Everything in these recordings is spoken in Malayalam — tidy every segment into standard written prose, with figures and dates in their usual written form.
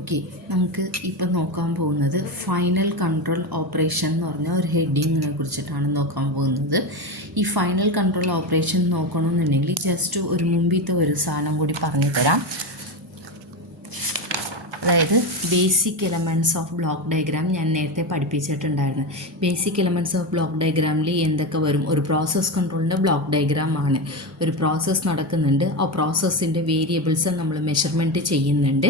ഓക്കെ, നമുക്ക് ഇപ്പം നോക്കാൻ പോകുന്നത് ഫൈനൽ കൺട്രോൾ ഓപ്പറേഷൻ എന്ന് പറഞ്ഞ ഒരു ഹെഡിങ്ങിനെ കുറിച്ചിട്ടാണ് നോക്കാൻ പോകുന്നത്. ഈ ഫൈനൽ കൺട്രോൾ ഓപ്പറേഷൻ നോക്കണമെന്നുണ്ടെങ്കിൽ ജസ്റ്റ് ഒരു മുമ്പിലത്തെ ഒരു സാധനം കൂടി പറഞ്ഞു തരാം. അതായത് basic elements of block diagram ഞാൻ നേരത്തെ പഠിപ്പിച്ചിട്ടുണ്ടായിരുന്നു. ബേസിക് എലമെൻറ്റ്സ് ഓഫ് ബ്ലോക്ക് ഡയഗ്രാമിൽ എന്തൊക്കെ വരും? ഒരു പ്രോസസ് കൺട്രോളിൻ്റെ ബ്ലോക്ക് ഡയഗ്രാം ആണ്. ഒരു പ്രോസസ്സ് നടക്കുന്നുണ്ട്, ആ പ്രോസസ്സിൻ്റെ വേരിയബിൾസ് നമ്മൾ മെഷർമെൻറ്റ് ചെയ്യുന്നുണ്ട്.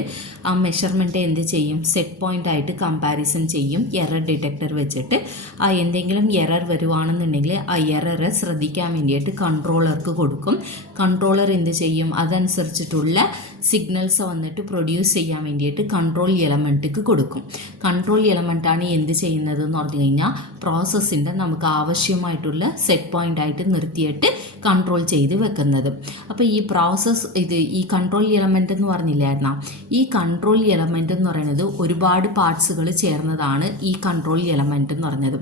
ആ മെഷർമെൻറ്റ് എന്ത് ചെയ്യും? സെറ്റ് പോയിൻ്റ് ആയിട്ട് കമ്പാരിസൺ ചെയ്യും എറർ ഡിറ്റക്ടർ വെച്ചിട്ട്. ആ എന്തെങ്കിലും എറർ വരുവാണെന്നുണ്ടെങ്കിൽ ആ എററെ ശ്രദ്ധിക്കാൻ വേണ്ടിയിട്ട് കൺട്രോളർക്ക് കൊടുക്കും. കൺട്രോളർ എന്ത് ചെയ്യും? അതനുസരിച്ചിട്ടുള്ള സിഗ്നൽസ് വന്നിട്ട് പ്രൊഡ്യൂസ് ചെയ്യാൻ വേണ്ടിയിട്ട് കൺട്രോൾ എലമെൻറ്റിക്ക് കൊടുക്കും. കൺട്രോൾ എലമെൻറ്റാണ് എന്ത് ചെയ്യുന്നത് എന്ന് പറഞ്ഞു കഴിഞ്ഞാൽ പ്രോസസ്സിൻ്റെ നമുക്ക് ആവശ്യമായിട്ടുള്ള സെറ്റ് പോയിൻ്റ് ആയിട്ട് നിർത്തിയിട്ട് കൺട്രോൾ ചെയ്ത് വെക്കുന്നത്. അപ്പോൾ ഈ പ്രോസസ്സ് ഈ കൺട്രോൾ എലമെൻ്റ് എന്ന് പറഞ്ഞില്ലായിരുന്ന, ഈ കൺട്രോൾ എലമെൻ്റ് എന്ന് പറയുന്നത് ഒരുപാട് പാർട്സുകൾ ചേർന്നതാണ് ഈ കൺട്രോൾ എലമെൻ്റ് എന്ന് പറഞ്ഞത്.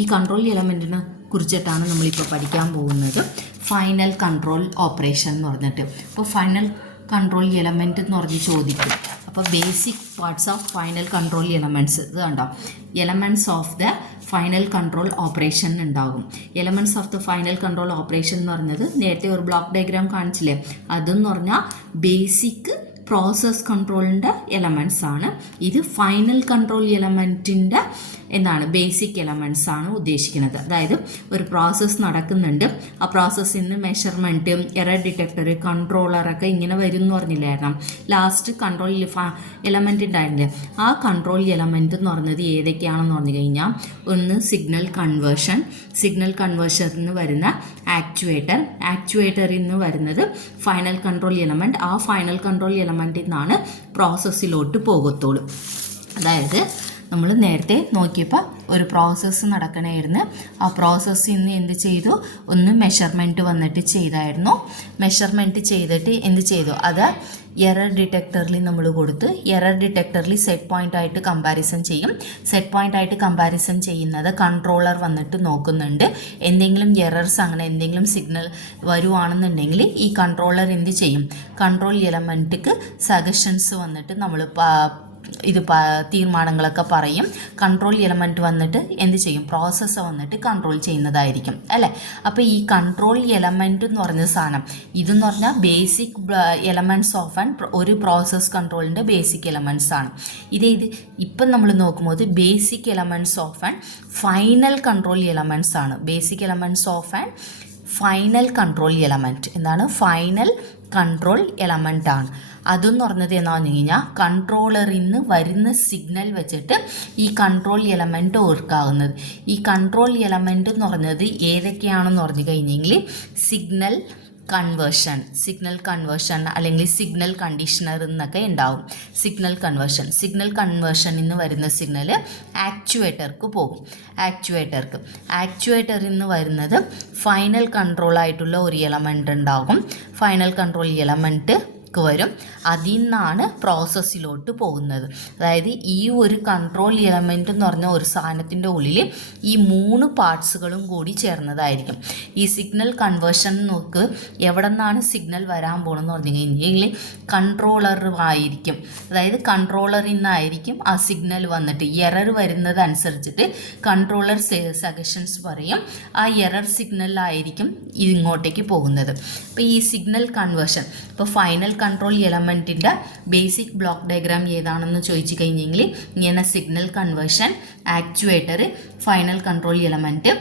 ഈ കൺട്രോൾ എലമെൻറ്റിനെ കുറിച്ചിട്ടാണ് നമ്മളിപ്പോൾ പഠിക്കാൻ പോകുന്നത്. ഫൈനൽ കൺട്രോൾ ഓപ്പറേഷൻ എന്ന് പറഞ്ഞിട്ട്. അപ്പോൾ ഫൈനൽ കൺട്രോൾ എലമെൻറ്റ് എന്ന് പറഞ്ഞ് ചോദിക്കും. അപ്പോൾ basic parts of final control elements ഇത് കണ്ടോ, elements of the final control operation ഉണ്ടാകും. Elements of the final control operation എന്ന് പറഞ്ഞത് നേരത്തെ ഒരു ബ്ലോക്ക് ഡയഗ്രാം കാണിച്ചില്ലേ, അതെന്ന് പറഞ്ഞാൽ ബേസിക് പ്രോസസ് കൺട്രോളിൻ്റെ എലമെൻറ്റ്സ് ആണ്. ഇത് ഫൈനൽ കൺട്രോൾ എലമെൻറ്റിൻ്റെ എന്താണ് ബേസിക് എലമെൻറ്റ്സ് ആണ് ഉദ്ദേശിക്കുന്നത്. അതായത് ഒരു പ്രോസസ്സ് നടക്കുന്നുണ്ട്, ആ പ്രോസസ്സിൽ നിന്ന് മെഷർമെൻറ്റ്, എറർ ഡിറ്റക്ടർ, കൺട്രോളറൊക്കെ ഇങ്ങനെ വരും എന്ന് പറഞ്ഞില്ലായിരുന്നു. ലാസ്റ്റ് കൺട്രോൾ എലമെൻറ്റ് ഉണ്ടായിരുന്നില്ലേ, ആ കൺട്രോൾ എലമെൻറ്റ് എന്ന് പറഞ്ഞത് ഏതൊക്കെയാണെന്ന് പറഞ്ഞു കഴിഞ്ഞാൽ, ഒന്ന് സിഗ്നൽ കൺവേർഷൻ, സിഗ്നൽ കൺവേർഷനിൽ നിന്ന് വരുന്ന ആക്ച്വേറ്റർ, ആക്ച്വേറ്ററിൽ നിന്ന് വരുന്നത് ഫൈനൽ കൺട്രോൾ എലമെൻറ്റ്. ആ ഫൈനൽ കൺട്രോൾ എലമെൻറ്റിൽ നിന്നാണ് പ്രോസസ്സിലോട്ട് പോകത്തുള്ളൂ. അതായത് നമ്മൾ നേരത്തെ നോക്കിയപ്പോൾ ഒരു പ്രോസസ്സ് നടക്കണമായിരുന്നു. ആ പ്രോസസ്സിൽ നിന്ന് എന്ത് ചെയ്തു? ഒന്ന് മെഷർമെൻറ്റ് വന്നിട്ട് ചെയ്തായിരുന്നു. മെഷർമെൻറ്റ് ചെയ്തിട്ട് എന്ത് ചെയ്തു? അത് എറർ ഡിറ്റക്ടറിൽ നമ്മൾ കൊടുത്ത്, എറർ ഡിറ്റക്ടറിൽ സെറ്റ് പോയിൻ്റ് ആയിട്ട് കമ്പാരിസൺ ചെയ്യും. സെറ്റ് പോയിൻ്റ് ആയിട്ട് കമ്പാരിസൺ ചെയ്യുന്നത് കൺട്രോളർ വന്നിട്ട് നോക്കുന്നുണ്ട്. എന്തെങ്കിലും എറർസ് അങ്ങനെ എന്തെങ്കിലും സിഗ്നൽ വരുവാണെന്നുണ്ടെങ്കിൽ ഈ കൺട്രോളർ എന്ത് ചെയ്യും? കൺട്രോൾ എലമെൻറ്റിക്ക് സജഷൻസ് വന്നിട്ട് നമ്മൾ തീരുമാനങ്ങളൊക്കെ പറയും. കൺട്രോൾ എലമെൻറ്റ് വന്നിട്ട് എന്ത് ചെയ്യും? പ്രോസസ്സ് വന്നിട്ട് കൺട്രോൾ ചെയ്യുന്നതായിരിക്കും അല്ലേ. അപ്പോൾ ഈ കൺട്രോൾ എലമെൻറ്റ് എന്ന് പറഞ്ഞ സാധനം ഇതെന്ന് പറഞ്ഞാൽ ബേസിക് എലമെൻറ്റ്സ് ഓഫ് ഒരു പ്രോസസ് കൺട്രോളിൻ്റെ ബേസിക് എലമെൻറ്റ്സ് ആണ്. ഇപ്പം നമ്മൾ നോക്കുമ്പോൾ basic elements of final control elements ആണ്. Basic elements of final control element എന്താണ്? ഫൈനൽ കൺട്രോൾ എലമെൻ്റ് ആണ്. അതെന്ന് പറഞ്ഞത് എന്താണെന്ന് പറഞ്ഞു കഴിഞ്ഞാൽ കൺട്രോളറിൽ നിന്ന് വരുന്ന സിഗ്നൽ വെച്ചിട്ട് ഈ കൺട്രോൾ എലമെൻറ്റ് ഓർക്കാവുന്നത്. ഈ കൺട്രോൾ എലമെൻറ്റ് എന്ന് പറഞ്ഞത് ഏതൊക്കെയാണെന്ന് പറഞ്ഞു കഴിഞ്ഞെങ്കിൽ സിഗ്നൽ കൺവേർഷൻ അല്ലെങ്കിൽ സിഗ്നൽ കണ്ടീഷണർ എന്നൊക്കെ ഉണ്ടാവും. സിഗ്നൽ കൺവേർഷനിൽ നിന്ന് വരുന്ന സിഗ്നൽ ആക്ച്വേറ്റർക്ക് പോകും. ആക്ച്വേറ്ററിൽ നിന്ന് വരുന്നത് ഫൈനൽ കൺട്രോൾ ആയിട്ടുള്ള ഒരു എലമെൻറ്റ് ഉണ്ടാകും. ഫൈനൽ കൺട്രോൾ എലമെൻറ്റ് വരും. അതിൽ നിന്നാണ് പ്രോസസ്സിലോട്ട് പോകുന്നത്. അതായത് ഈ ഒരു കൺട്രോൾ എലമെൻറ്റ് എന്ന് പറഞ്ഞ ഒരു സാധനത്തിൻ്റെ ഉള്ളിൽ ഈ 3 പാർട്സുകളും കൂടി ചേർന്നതായിരിക്കും. ഈ സിഗ്നൽ കൺവേർഷൻ നോക്ക് എവിടെ നിന്നാണ് സിഗ്നൽ വരാൻ പോകണമെന്ന് പറഞ്ഞു കഴിഞ്ഞാൽ കൺട്രോളർ ആയിരിക്കും. അതായത് കൺട്രോളറിൽ നിന്നായിരിക്കും ആ സിഗ്നൽ വന്നിട്ട് എറർ വരുന്നത് അനുസരിച്ചിട്ട് കൺട്രോളർ സജഷൻസ് പറയും. ആ എറർ സിഗ്നലായിരിക്കും ഇതിങ്ങോട്ടേക്ക് പോകുന്നത്. അപ്പോൾ ഈ സിഗ്നൽ കൺവേർഷൻ, ഇപ്പോൾ ഫൈനൽ കൺട്രോൾ എലമെൻറ്റിൻ്റെ ബേസിക് ബ്ലോക്ക് ഡയഗ്രാം ഏതാണെന്ന് ചോദിച്ചു കഴിഞ്ഞെങ്കിൽ ഇങ്ങനെ signal conversion, actuator, final control element,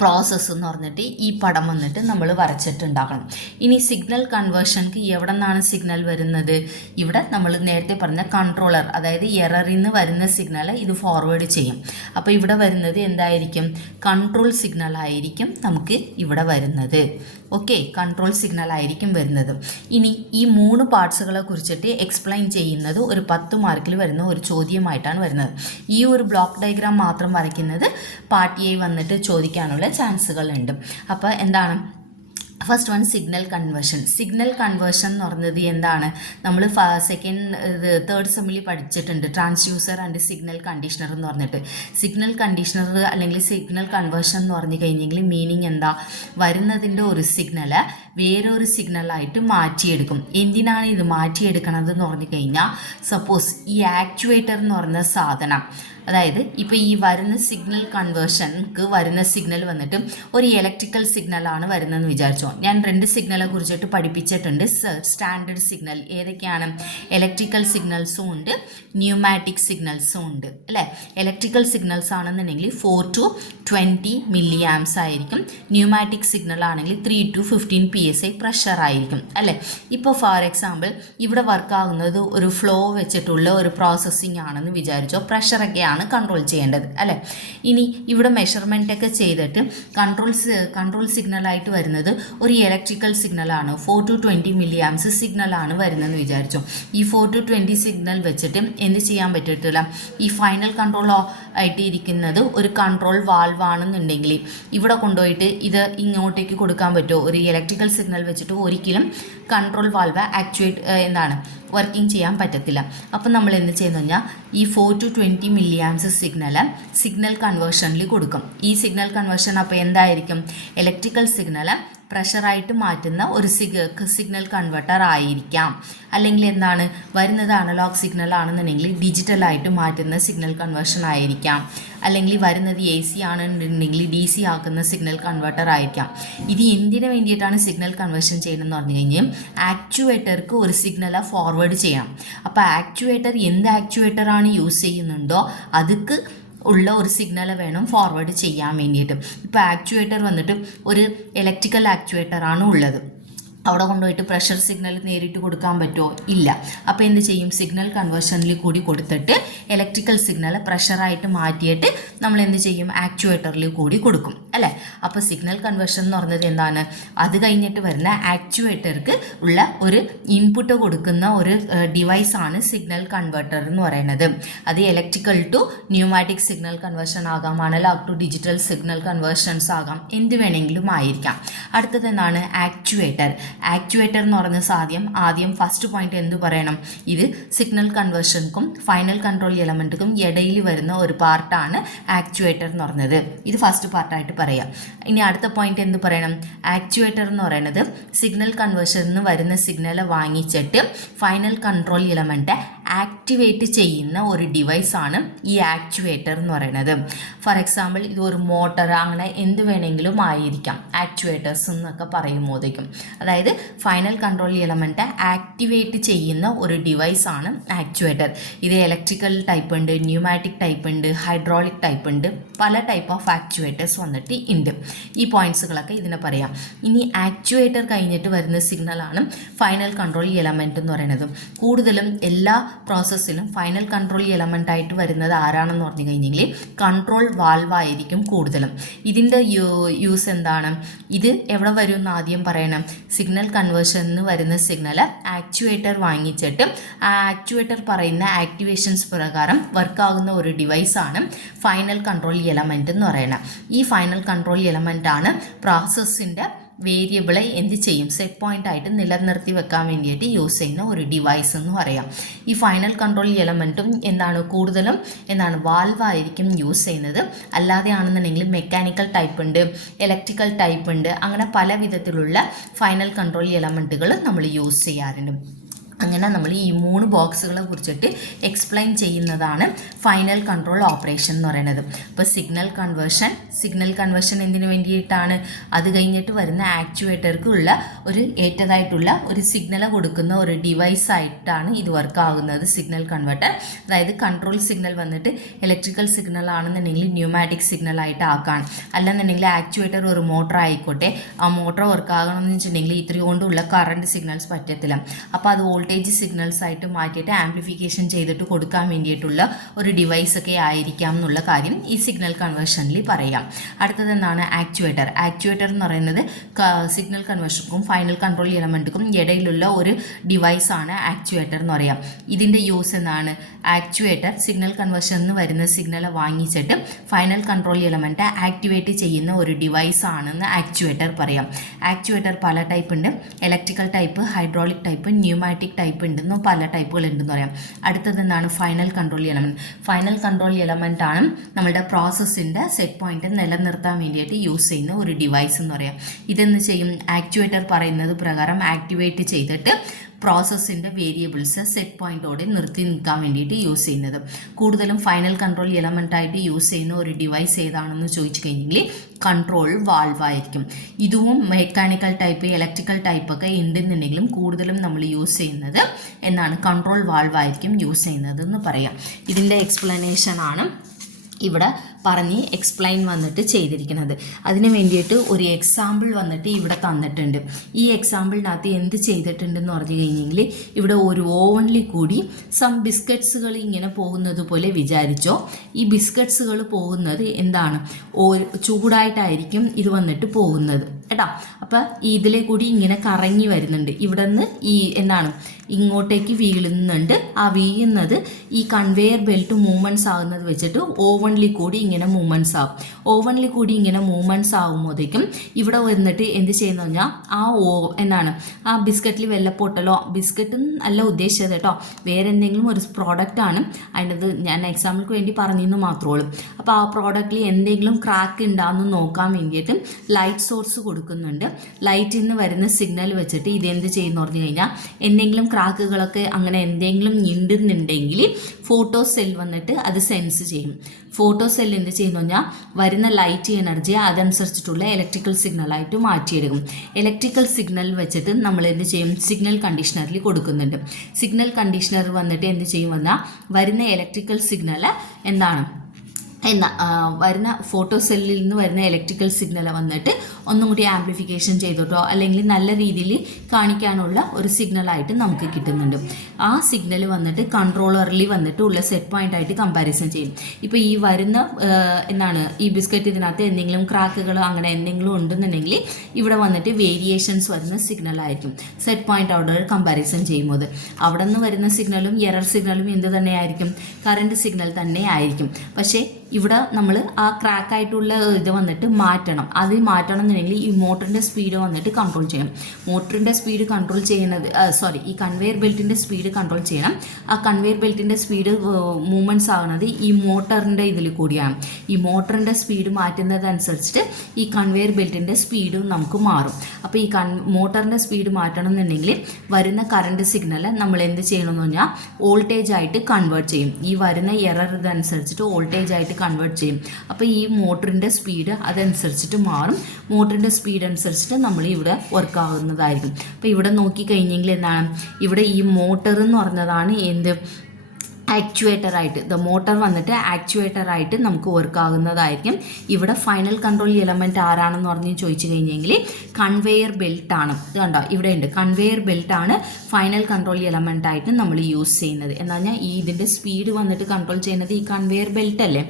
process എന്ന് പറഞ്ഞിട്ട് ഈ പടം വന്നിട്ട് നമ്മൾ വരച്ചിട്ടുണ്ടാക്കണം. ഇനി സിഗ്നൽ കൺവേർഷൻക്ക് എവിടെ നിന്നാണ് സിഗ്നൽ വരുന്നത്? ഇവിടെ നമ്മൾ നേരത്തെ പറഞ്ഞ കൺട്രോളർ, അതായത് എററിൽ നിന്ന് വരുന്ന സിഗ്നൽ ഇത് ഫോർവേഡ് ചെയ്യും. അപ്പോൾ ഇവിടെ വരുന്നത് എന്തായിരിക്കും? കൺട്രോൾ സിഗ്നൽ ആയിരിക്കും നമുക്ക് ഇവിടെ വരുന്നത്. ഓക്കെ, കൺട്രോൾ സിഗ്നൽ ആയിരിക്കും വരുന്നത്. ഇനി ഈ 3 പാർട്സുകളെ കുറിച്ചിട്ട് എക്സ്പ്ലെയിൻ ചെയ്യുന്നത് ഒരു 10 മാർക്കിൽ വരുന്ന ഒരു ചോദ്യമായിട്ടാണ് വരുന്നത്. ഈ ഒരു ബ്ലോക്ക് ഡയഗ്രാം മാത്രം വരയ്ക്കുന്നത് പാർട്ട് എ വന്നിട്ട് ചോദിക്കാനുള്ള ചാൻസുകൾ ഉണ്ട്. അപ്പോൾ എന്താണ്? ഫസ്റ്റ് വൺ സിഗ്നൽ കൺവേർഷൻ എന്ന് പറഞ്ഞത് എന്താണ്? നമ്മൾ തേർഡ് സെമ്മിൽ പഠിച്ചിട്ടുണ്ട്. ട്രാൻസ്ഡ്യൂസർ ആൻഡ് സിഗ്നൽ കണ്ടീഷണർ എന്ന് പറഞ്ഞിട്ട്. സിഗ്നൽ കണ്ടീഷണർ അല്ലെങ്കിൽ സിഗ്നൽ കൺവേർഷൻ എന്ന് പറഞ്ഞു കഴിഞ്ഞെങ്കിൽ മീനിങ് എന്താ? വരുന്നതിൻ്റെ ഒരു സിഗ്നൽ വേറൊരു സിഗ്നലായിട്ട് മാറ്റിയെടുക്കും. എന്തിനാണ് ഇത് മാറ്റിയെടുക്കണത് എന്ന് പറഞ്ഞു കഴിഞ്ഞാൽ, സപ്പോസ് ഈ ആക്ച്വേറ്റർ എന്ന് പറയുന്ന സാധനം, അതായത് ഇപ്പോൾ ഈ വരുന്ന സിഗ്നൽ കൺവേർഷൻക്ക് വരുന്ന സിഗ്നൽ വന്നിട്ട് ഒരു ഇലക്ട്രിക്കൽ സിഗ്നലാണ് വരുന്നതെന്ന് വിചാരിച്ചോ. ഞാൻ 2 സിഗ്നലെ കുറിച്ചിട്ട് പഠിപ്പിച്ചിട്ടുണ്ട്. സ്റ്റാൻഡേർഡ് സിഗ്നൽ ഏതൊക്കെയാണ്? ഇലക്ട്രിക്കൽ സിഗ്നൽസും ഉണ്ട്, ന്യൂമാറ്റിക് സിഗ്നൽസും ഉണ്ട് അല്ലേ. ഇലക്ട്രിക്കൽ സിഗ്നൽസ് ആണെന്നുണ്ടെങ്കിൽ 4 to 20 മില്ലി ആംസ് ആയിരിക്കും. ന്യൂമാറ്റിക് സിഗ്നൽ ആണെങ്കിൽ 3 to 15 PSI പ്രഷർ ആയിരിക്കും അല്ലേ. ഇപ്പോൾ ഫോർ എക്സാമ്പിൾ ഇവിടെ വർക്ക് ആകുന്നത് ഒരു ഫ്ലോ വെച്ചിട്ടുള്ള ഒരു പ്രോസസ്സിംഗ് ആണെന്ന് വിചാരിച്ചോ. പ്രഷറൊക്കെയാണ് കൺട്രോൾ ചെയ്യേണ്ടത് അല്ലേ. ഇനി ഇവിടെ മെഷർമെൻ്റ് ഒക്കെ ചെയ്തിട്ട് കൺട്രോൾ സിഗ്നലായിട്ട് വരുന്നത് ഒരു ഇലക്ട്രിക്കൽ സിഗ്നലാണ്. 4 to 20 മില്ലി ആംസ് സിഗ്നലാണ് വരുന്നതെന്ന് വിചാരിച്ചു. ഈ 4 to 20 സിഗ്നൽ വെച്ചിട്ട് എന്ത് ചെയ്യാൻ പറ്റത്തില്ല, ഈ ഫൈനൽ കൺട്രോൾ ആയിട്ട് ഇരിക്കുന്നത് ഒരു കൺട്രോൾ വാൾവ് ആണെന്നുണ്ടെങ്കിൽ ഇവിടെ കൊണ്ടുപോയിട്ട് ഇത് ഇങ്ങോട്ടേക്ക് കൊടുക്കാൻ പറ്റുമോ? ഒരു ഇലക്ട്രിക്കൽ സിഗ്നൽ വെച്ചിട്ട് ഒരിക്കലും കൺട്രോൾ വാൾവ് വർക്കിംഗ് ചെയ്യാൻ പറ്റത്തില്ല. അപ്പം നമ്മൾ എന്ത് ചെയ്യുന്നു കഴിഞ്ഞാൽ ഈ 4 to 20 മില്ലി ആംസ് സിഗ്നൽ കൺവേർഷനിൽ കൊടുക്കും. ഈ സിഗ്നൽ കൺവേർഷൻ അപ്പോൾ എന്തായിരിക്കും? ഇലക്ട്രിക്കൽ സിഗ്നൽ പ്രഷറായിട്ട് മാറ്റുന്ന ഒരു സിഗ്നൽ കൺവെർട്ടർ ആയിരിക്കാം. അല്ലെങ്കിൽ എന്താണ് വരുന്നത്? അനലോഗ് സിഗ്നൽ ആണെന്നുണ്ടെങ്കിൽ ഡിജിറ്റലായിട്ട് മാറ്റുന്ന സിഗ്നൽ കൺവേർഷൻ ആയിരിക്കാം. അല്ലെങ്കിൽ വരുന്നത് AC ആണെന്നുണ്ടെങ്കിൽ DC ആക്കുന്ന സിഗ്നൽ കൺവെർട്ടർ ആയിരിക്കാം. ഇത് എന്തിനു വേണ്ടിയിട്ടാണ് സിഗ്നൽ കൺവേർഷൻ ചെയ്യുന്നതെന്ന് പറഞ്ഞു കഴിഞ്ഞാൽ ആക്ച്വേറ്റർക്ക് ഒരു സിഗ്നൽ ഫോർവേഡ് ചെയ്യണം. അപ്പോൾ ആക്ച്വേറ്റർ എന്ത് ആക്ച്വേറ്ററാണ് യൂസ് ചെയ്യുന്നുണ്ടോ അതുക്ക് ഉള്ള ഒരു സിഗ്നൽ വേണം ഫോർവേഡ് ചെയ്യാൻ വേണ്ടിയിട്ട്. ഇപ്പോൾ ആക്ച്വേറ്റർ വന്നിട്ട് ഒരു ഇലക്ട്രിക്കൽ ആക്ച്വേറ്ററാണ് ഉള്ളത്. അവിടെ കൊണ്ടുപോയിട്ട് പ്രഷർ സിഗ്നൽ നേരിട്ട് കൊടുക്കാൻ പറ്റുമോ? ഇല്ല. അപ്പോൾ എന്ത് ചെയ്യും? സിഗ്നൽ കൺവേർഷനിൽ കൂടി കൊടുത്തിട്ട് ഇലക്ട്രിക്കൽ സിഗ്നൽ പ്രഷറായിട്ട് മാറ്റിയിട്ട് നമ്മൾ എന്ത് ചെയ്യും? ആക്ച്വേറ്ററിൽ കൂടി കൊടുക്കും അല്ലേ. അപ്പോൾ സിഗ്നൽ കൺവേർഷൻ എന്ന് പറഞ്ഞത് എന്താണ്? അത് കഴിഞ്ഞിട്ട് വരുന്ന ആക്ച്വേറ്റർക്ക് ഉള്ള ഒരു ഇൻപുട്ട് കൊടുക്കുന്ന ഒരു ഡിവൈസാണ് സിഗ്നൽ കൺവേർട്ടർ എന്ന് പറയുന്നത്. അത് electrical to pneumatic signal conversion ആകാം, analogue to digital signal conversions ആകാം, എന്ത് വേണമെങ്കിലും ആയിരിക്കാം. അടുത്തത് എന്താണ്? ആക്ച്വേറ്റർ എന്ന് പറയുന്ന ആദ്യം ഫസ്റ്റ് പോയിന്റ് എന്ത് പറയണം? ഇത് സിഗ്നൽ കൺവേർഷൻക്കും ഫൈനൽ കൺട്രോൾ എലമെൻറ്റുക്കും ഇടയിൽ വരുന്ന ഒരു പാർട്ടാണ് ആക്ച്വേറ്റർ എന്ന് പറയുന്നത്. ഇത് ഫസ്റ്റ് പാർട്ടായിട്ട് പറയാം. ഇനി അടുത്ത പോയിന്റ് എന്ത് പറയണം? ആക്ച്വേറ്റർ എന്ന് പറയുന്നത് സിഗ്നൽ കൺവേർഷനിൽ നിന്ന് വരുന്ന സിഗ്നൽ വാങ്ങിച്ചിട്ട് ഫൈനൽ കൺട്രോൾ എലമെൻറ്റ് ആക്ടിവേറ്റ് ചെയ്യുന്ന ഒരു ഡിവൈസാണ് ഈ ആക്ച്വേറ്റർ എന്ന് പറയുന്നത്. ഫോർ എക്സാമ്പിൾ ഇത് ഒരു മോട്ടർ, അങ്ങനെ എന്ത് വേണമെങ്കിലും ആയിരിക്കാം ആക്ച്വേറ്റേഴ്സ് എന്നൊക്കെ പറയുമ്പോഴത്തേക്കും. അതായത് ഫൈനൽ കൺട്രോൾ എലമെൻറ്റ് ആക്ടിവേറ്റ് ചെയ്യുന്ന ഒരു ഡിവൈസാണ് ആക്ച്വേറ്റർ. ഇത് ഇലക്ട്രിക്കൽ ടൈപ്പ് ഉണ്ട്, ന്യൂമാറ്റിക് ടൈപ്പ് ഉണ്ട്, ഹൈഡ്രോളിക് ടൈപ്പ് ഉണ്ട്, പല ടൈപ്പ് ഓഫ് ആക്ച്വേറ്റേഴ്സ് വന്നിട്ട് ഉണ്ട്. ഈ പോയിന്റ്സുകളൊക്കെ ഇതിനെ പറയാം. ഇനി ആക്ച്വേറ്റർ കഴിഞ്ഞിട്ട് വരുന്ന സിഗ്നലാണ് ഫൈനൽ കൺട്രോൾ എലമെൻറ്റ് എന്ന് പറയുന്നത്. കൂടുതലും എല്ലാ പ്രോസസ്സിലും ഫൈനൽ കൺട്രോൾ എലമെൻ്റ് ആയിട്ട് വരുന്നത് ആരാണെന്ന് പറഞ്ഞു കഴിഞ്ഞെങ്കിൽ കൺട്രോൾ വാൽവ് ആയിരിക്കും കൂടുതലും. ഇതിൻ്റെ യൂസ് എന്താണ്? ഇത് എവിടെ വരും എന്ന് ആദ്യം പറയണം. സിഗ്നൽ കൺവേർഷനിൽ വരുന്ന സിഗ്നൽ ആക്ച്വേറ്റർ വാങ്ങിച്ചിട്ട് ആ ആക്ച്വേറ്റർ പറയുന്ന ആക്ടിവേഷൻസ് പ്രകാരം വർക്കാകുന്ന ഒരു ഡിവൈസാണ് ഫൈനൽ കൺട്രോൾ എലമെൻറ്റ് എന്ന് പറയുന്നത്. ഈ ഫൈനൽ കൺട്രോൾ എലമെൻ്റ് ആണ് പ്രോസസ്സിൻ്റെ വേരിയബിളെ എന്ത് ചെയ്യും? സെറ്റ് പോയിന്റ് ആയിട്ട് നിലനിർത്തി വെക്കാൻ വേണ്ടിയിട്ട് യൂസ് ചെയ്യുന്ന ഒരു ഡിവൈസ് എന്ന് പറയാം. ഈ ഫൈനൽ കൺട്രോൾ എലമെൻറ്റും കൂടുതലും വാൽവ് ആയിരിക്കും യൂസ് ചെയ്യുന്നത്. അല്ലാതെ ആണെന്നുണ്ടെങ്കിൽ മെക്കാനിക്കൽ ടൈപ്പ് ഉണ്ട്, ഇലക്ട്രിക്കൽ ടൈപ്പ് ഉണ്ട്, അങ്ങനെ പല വിധത്തിലുള്ള ഫൈനൽ കൺട്രോൾ എലമെൻറ്റുകൾ നമ്മൾ യൂസ് ചെയ്യാറുണ്ട്. അങ്ങനെ നമ്മൾ ഈ 3 ബോക്സുകളെ കുറിച്ചിട്ട് എക്സ്പ്ലെയിൻ ചെയ്യുന്നതാണ് ഫൈനൽ കൺട്രോൾ ഓപ്പറേഷൻ എന്ന് പറയുന്നത്. ഇപ്പോൾ സിഗ്നൽ കൺവേർഷൻ എന്തിനു വേണ്ടിയിട്ടാണ്? അത് കഴിഞ്ഞിട്ട് വരുന്ന ആക്ച്വേറ്റർക്ക് ഉള്ള ഒരു ഏറ്റതായിട്ടുള്ള ഒരു സിഗ്നൽ കൊടുക്കുന്ന ഒരു ഡിവൈസ് ആയിട്ടാണ് ഇത് വർക്ക് ആകുന്നത് സിഗ്നൽ കൺവേർട്ടർ. അതായത് കൺട്രോൾ സിഗ്നൽ വന്നിട്ട് ഇലക്ട്രിക്കൽ സിഗ്നൽ ആണെന്നുണ്ടെങ്കിൽ ന്യൂമാറ്റിക് സിഗ്നൽ ആയിട്ട് ആക്കാൻ, അല്ലെന്നുണ്ടെങ്കിൽ ആക്ച്വേറ്റർ ഒരു മോട്ടർ ആയിക്കോട്ടെ, ആ മോട്ടർ വർക്ക് ആകണമെന്ന് വെച്ചിട്ടുണ്ടെങ്കിൽ ഇത്രയും കൊണ്ടുള്ള കറണ്ട് സിഗ്നൽസ് പറ്റത്തില്ല. അപ്പോൾ അത് വോൾട്ടേജ് സിഗ്നൽസ് ആയിട്ട് മാറ്റിയിട്ട് ആംപ്ലിഫിക്കേഷൻ ചെയ്തിട്ട് കൊടുക്കാൻ വേണ്ടിയിട്ടുള്ള ഒരു ഡിവൈസ് ഒക്കെ ആയിരിക്കാം എന്നുള്ള കാര്യം ഈ സിഗ്നൽ കൺവേർഷനിൽ പറയാം. അടുത്തത് എന്താണ്? ആക്ച്വേറ്റർ എന്ന് പറയുന്നത് സിഗ്നൽ കൺവേർഷനും ഫൈനൽ കൺട്രോൾ എലമെൻറ്റുക്കും ഇടയിലുള്ള ഒരു ഡിവൈസാണ് ആക്ച്വേറ്റർ എന്ന് പറയാം. ഇതിൻ്റെ യൂസ് എന്താണ്? ആക്ച്വേറ്റർ സിഗ്നൽ കൺവേർഷനിൽ വരുന്ന സിഗ്നൽ വാങ്ങിച്ചിട്ട് ഫൈനൽ കൺട്രോൾ എലമെൻറ്റ് ആക്ടിവേറ്റ് ചെയ്യുന്ന ഒരു ഡിവൈസ് ആണെന്ന് ആക്ച്വേറ്റർ പറയാം. ആക്ച്വേറ്റർ പല ടൈപ്പ് ഉണ്ട്. Electrical type, hydraulic type, pneumatic type ഉണ്ടെന്നോ പല ടൈപ്പുകൾ ഉണ്ടെന്ന് പറയാം. അടുത്തത് എന്താണ്? Final control element. Final control element ആണ് നമ്മുടെ പ്രോസസ്സിൻ്റെ സെറ്റ് പോയിന്റ് നിലനിർത്താൻ വേണ്ടിയിട്ട് യൂസ് ചെയ്യുന്ന ഒരു ഡിവൈസ് എന്ന് പറയാം. ഇതെന്ന് ചെയ്യും? ആക്ച്വേറ്റർ പറയുന്നത് പ്രകാരം ആക്ടിവേറ്റ് ചെയ്തിട്ട് പ്രോസസ്സിൻ്റെ വേരിയബിൾസ് സെറ്റ് പോയിൻറ്റോടെ നിർത്തി നിൽക്കാൻ വേണ്ടിയിട്ട് യൂസ് ചെയ്യുന്നത്. കൂടുതലും ഫൈനൽ കൺട്രോൾ എലമെൻ്റായിട്ട് യൂസ് ചെയ്യുന്ന ഒരു ഡിവൈസ് ഏതാണെന്ന് ചോദിച്ചു കഴിഞ്ഞെങ്കിൽ കൺട്രോൾ വാൾവ് ആയിരിക്കും. ഇതും മെക്കാനിക്കൽ ടൈപ്പ്, ഇലക്ട്രിക്കൽ ടൈപ്പൊക്കെ ഉണ്ടെന്നുണ്ടെങ്കിലും കൂടുതലും നമ്മൾ യൂസ് ചെയ്യുന്നത് എന്നാണ് കൺട്രോൾ വാൾവ് ആയിരിക്കും യൂസ് ചെയ്യുന്നത് എന്ന് പറയാം. ഇതിൻ്റെ എക്സ്പ്ലനേഷനാണ് ഇവിടെ പറഞ്ഞ് എക്സ്പ്ലെയിൻ വന്നിട്ട് ചെയ്തിരിക്കുന്നത്. അതിന് വേണ്ടിയിട്ട് ഒരു എക്സാമ്പിൾ വന്നിട്ട് ഇവിടെ തന്നിട്ടുണ്ട്. ഈ എക്സാമ്പിളിനകത്ത് എന്ത് ചെയ്തിട്ടുണ്ടെന്ന് പറഞ്ഞു കഴിഞ്ഞെങ്കിൽ ഇവിടെ ഒരു ഓവനിൽ കൂടി ബിസ്ക്കറ്റ്സുകൾ ഇങ്ങനെ പോകുന്നത് പോലെ വിചാരിച്ചോ. ഈ ബിസ്ക്കറ്റ്സുകൾ പോകുന്നത് എന്താണ്? ചൂടായിട്ടായിരിക്കും ഇത് വന്നിട്ട് പോകുന്നത് കേട്ടോ. അപ്പം ഇതിലെ കൂടി ഇങ്ങനെ കറങ്ങി വരുന്നുണ്ട്. ഇവിടെ നിന്ന് ഈ എന്താണ് ഇങ്ങോട്ടേക്ക് വീഴുന്നുണ്ട്. ആ വീഴുന്നത് ഈ കൺവെയർ ബെൽറ്റ് മൂവ്മെൻറ്റ്സ് ആകുന്നത് വെച്ചിട്ട് ഓവനിൽ കൂടി ഇങ്ങനെ മൂവ്മെൻറ്റ്സ് ആകും. ഓവനിൽ കൂടി ഇങ്ങനെ മൂവ്മെൻറ്റ്സ് ആകുമ്പോഴത്തേക്കും ഇവിടെ വന്നിട്ട് എന്ത് ചെയ്യുന്നു പറഞ്ഞാൽ എന്താണ് ആ ബിസ്ക്കറ്റിൽ വെള്ളപ്പൊട്ടലോ, ബിസ്ക്കറ്റ് അല്ല ഉദ്ദേശിച്ചത് കേട്ടോ, വേറെ എന്തെങ്കിലും ഒരു പ്രോഡക്റ്റാണ്. അതിനത് ഞാൻ എക്സാമ്പിൾക്ക് വേണ്ടി പറഞ്ഞെന്ന് മാത്രമേ ഉള്ളൂ. അപ്പോൾ ആ പ്രോഡക്റ്റിൽ എന്തെങ്കിലും ക്രാക്ക് ഉണ്ടാകുമെന്ന് നോക്കാൻ വേണ്ടിയിട്ട് ലൈറ്റ് സോഴ്സ് കൊടുക്കുന്നുണ്ട്. ലൈറ്റിൽ നിന്ന് വരുന്ന സിഗ്നൽ വെച്ചിട്ട് ഇതെന്ത് ചെയ്യുന്നു പറഞ്ഞു കഴിഞ്ഞാൽ എന്തെങ്കിലും ക്രാക്കുകളൊക്കെ അങ്ങനെ എന്തെങ്കിലും ഉണ്ടെന്നുണ്ടെങ്കിൽ ഫോട്ടോ സെൽ വന്നിട്ട് അത് സെൻസ് ചെയ്യും. ഫോട്ടോ സെൽ എന്ത് ചെയ്യുന്നു പറഞ്ഞാൽ വരുന്ന ലൈറ്റ് എനർജി അതനുസരിച്ചിട്ടുള്ള ഇലക്ട്രിക്കൽ സിഗ്നലായിട്ട് മാറ്റിയെടുക്കും. ഇലക്ട്രിക്കൽ സിഗ്നൽ വെച്ചിട്ട് നമ്മൾ എന്ത് ചെയ്യും? സിഗ്നൽ കണ്ടീഷണറിൽ കൊടുക്കുന്നുണ്ട്. സിഗ്നൽ കണ്ടീഷണർ വന്നിട്ട് എന്ത് ചെയ്യും പറഞ്ഞാൽ വരുന്ന ഇലക്ട്രിക്കൽ സിഗ്നൽ എന്താണ് വരുന്ന ഫോട്ടോ സെല്ലിൽ നിന്ന് വരുന്ന ഇലക്ട്രിക്കൽ സിഗ്നൽ വന്നിട്ട് ഒന്നും കൂടി ആംപ്ലിഫിക്കേഷൻ ചെയ്തിട്ടോ അല്ലെങ്കിൽ നല്ല രീതിയിൽ കാണിക്കാനുള്ള ഒരു സിഗ്നലായിട്ട് നമുക്ക് കിട്ടുന്നുണ്ട്. ആ സിഗ്നൽ വന്നിട്ട് കൺട്രോളറിൽ വന്നിട്ട് ഉള്ള സെറ്റ് പോയിന്റ് ആയിട്ട് കമ്പാരിസൺ ചെയ്യും. ഇപ്പോൾ ഈ വരുന്ന ഈ ബിസ്ക്കറ്റ് ഇതിനകത്ത് എന്തെങ്കിലും ക്രാക്കുകൾ അങ്ങനെ എന്തെങ്കിലും ഉണ്ടെന്നുണ്ടെങ്കിൽ ഇവിടെ വന്നിട്ട് വേരിയേഷൻസ് വരുന്ന സിഗ്നലായിരിക്കും. സെറ്റ് പോയിന്റ് അവിടെ കമ്പാരിസൺ ചെയ്യുമ്പോൾ അവിടെ നിന്ന് വരുന്ന സിഗ്നലും എറർ സിഗ്നലും എന്ത് തന്നെയായിരിക്കും? കറണ്ട് സിഗ്നൽ തന്നെ ആയിരിക്കും. പക്ഷേ ഇവിടെ നമ്മൾ ആ ക്രാക്കായിട്ടുള്ള ഇത് വന്നിട്ട് മാറ്റണം. അത് മാറ്റണം എന്നുണ്ടെങ്കിൽ ഈ മോട്ടറിൻ്റെ സ്പീഡ് വന്നിട്ട് കൺട്രോൾ ചെയ്യണം. മോട്ടറിൻ്റെ സ്പീഡ് കൺട്രോൾ ചെയ്യുന്നത് ഈ കൺവെയർ ബെൽറ്റിൻ്റെ സ്പീഡ് കൺട്രോൾ ചെയ്യണം. ആ കൺവെയർ ബെൽറ്റിൻ്റെ സ്പീഡ് മൂവ്മെൻറ്റ്സ് ആകുന്നത് ഈ മോട്ടറിൻ്റെ ഇതിൽ കൂടിയാണ്. ഈ മോട്ടറിൻ്റെ സ്പീഡ് മാറ്റുന്നതനുസരിച്ചിട്ട് ഈ കൺവെയർ ബെൽറ്റിൻ്റെ സ്പീഡും നമുക്ക് മാറും. അപ്പോൾ ഈ മോട്ടറിൻ്റെ സ്പീഡ് മാറ്റണം എന്നുണ്ടെങ്കിൽ വരുന്ന കറണ്ട് സിഗ്നൽ നമ്മൾ എന്ത് ചെയ്യണമെന്ന് പറഞ്ഞാൽ വോൾട്ടേജ് ആയിട്ട് കൺവേർട്ട് ചെയ്യും. ഈ വരുന്ന എറർ ഇതനുസരിച്ചിട്ട് വോൾട്ടേജ് ആയിട്ട് കൺവേർട്ട് ചെയ്യും. അപ്പോൾ ഈ മോട്ടറിൻ്റെ സ്പീഡ് അതനുസരിച്ചിട്ട് മാറും. മോട്ടറിൻ്റെ സ്പീഡ് അനുസരിച്ചിട്ട് നമ്മൾ ഇവിടെ വർക്ക് ആകുന്നതായിരിക്കും. അപ്പോൾ ഇവിടെ നോക്കിക്കഴിഞ്ഞെങ്കിൽ എന്താണ്? ഇവിടെ ഈ മോട്ടർ എന്ന് പറഞ്ഞതാണ് എന്ത്? ആക്ച്വേറ്ററായിട്ട് മോട്ടർ വന്നിട്ട് ആക്ച്വേറ്ററായിട്ട് നമുക്ക് വർക്ക് ആകുന്നതായിരിക്കും. ഇവിടെ ഫൈനൽ കൺട്രോൾ എലമെൻറ്റ് ആരാണെന്ന് പറഞ്ഞ് ചോദിച്ചു കഴിഞ്ഞെങ്കിൽ കൺവെയർ ബെൽറ്റാണ്. ഇത് കണ്ടോ ഇവിടെ ഉണ്ട്. കൺവെയർ ബെൽറ്റാണ് ഫൈനൽ കൺട്രോൾ എലമെൻ്റ് ആയിട്ട് നമ്മൾ യൂസ് ചെയ്യുന്നത്. എന്ന് പറഞ്ഞാൽ ഇതിൻ്റെ സ്പീഡ് വന്നിട്ട് കൺട്രോൾ ചെയ്യുന്നത് ഈ കൺവെയർ ബെൽറ്റ് അല്ലേ.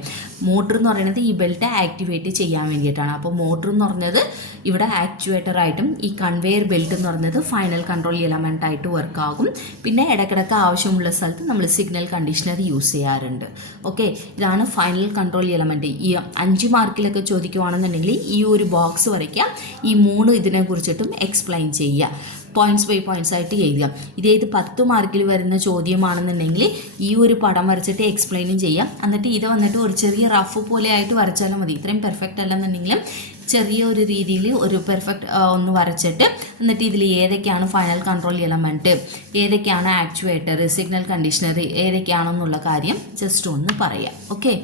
മോട്ടർ എന്ന് പറയുന്നത് ഈ ബെൽറ്റ് ആക്ടിവേറ്റ് ചെയ്യാൻ വേണ്ടിയിട്ടാണ്. അപ്പോൾ മോട്ടർ എന്ന് പറഞ്ഞത് ഇവിടെ ആക്ച്വേറ്ററായിട്ടും ഈ കൺവെയർ ബെൽറ്റ് എന്ന് പറയുന്നത് ഫൈനൽ കൺട്രോൾ എലമെൻ്റ് ആയിട്ട് വർക്ക് ആകും. പിന്നെ ഇടയ്ക്കിടയ്ക്ക് ആവശ്യമുള്ള സ്ഥലത്ത് നമ്മൾ സിഗ്നൽ കണ്ടീഷണർ യൂസ് ചെയ്യാറുണ്ട്. ഓക്കെ, ഇതാണ് ഫൈനൽ കൺട്രോൾ എലമെൻറ്റ്. ഈ 5 മാർക്കിലൊക്കെ ചോദിക്കുവാണെന്നുണ്ടെങ്കിൽ ഈ ഒരു ബോക്സ് വരയ്ക്കുക. ഈ 3 ഇതിനെ കുറിച്ചിട്ടും എക്സ്പ്ലെയിൻ ചെയ്യുക. പോയിൻറ്റ്സ് ബൈ പോയിൻറ്റ്സ് ആയിട്ട് എഴുതുക. ഇതേത് 10 മാർക്കിൽ വരുന്ന ചോദ്യമാണെന്നുണ്ടെങ്കിൽ ഈ ഒരു പടം വരച്ചിട്ട് എക്സ്പ്ലെയിനും ചെയ്യാം. എന്നിട്ട് ഇത് വന്നിട്ട് ഒരു ചെറിയ റഫ് പോലെ ആയിട്ട് വരച്ചാലും മതി. ഇത്രയും പെർഫെക്റ്റ് അല്ലെന്നുണ്ടെങ്കിലും ചെറിയ ഒരു രീതിയിൽ ഒരു പെർഫെക്റ്റ് ഒന്ന് വരച്ചിട്ട് എന്നിട്ട് ഇതിൽ ഏതൊക്കെയാണ് ഫൈനൽ കൺട്രോൾ എലമെൻറ്റ്, ഏതൊക്കെയാണ് ആക്ച്വേറ്റർ, സിഗ്നൽ കണ്ടീഷണർ ഏതൊക്കെയാണെന്നുള്ള കാര്യം ജസ്റ്റ് ഒന്ന് പറയാം. ഓക്കെ.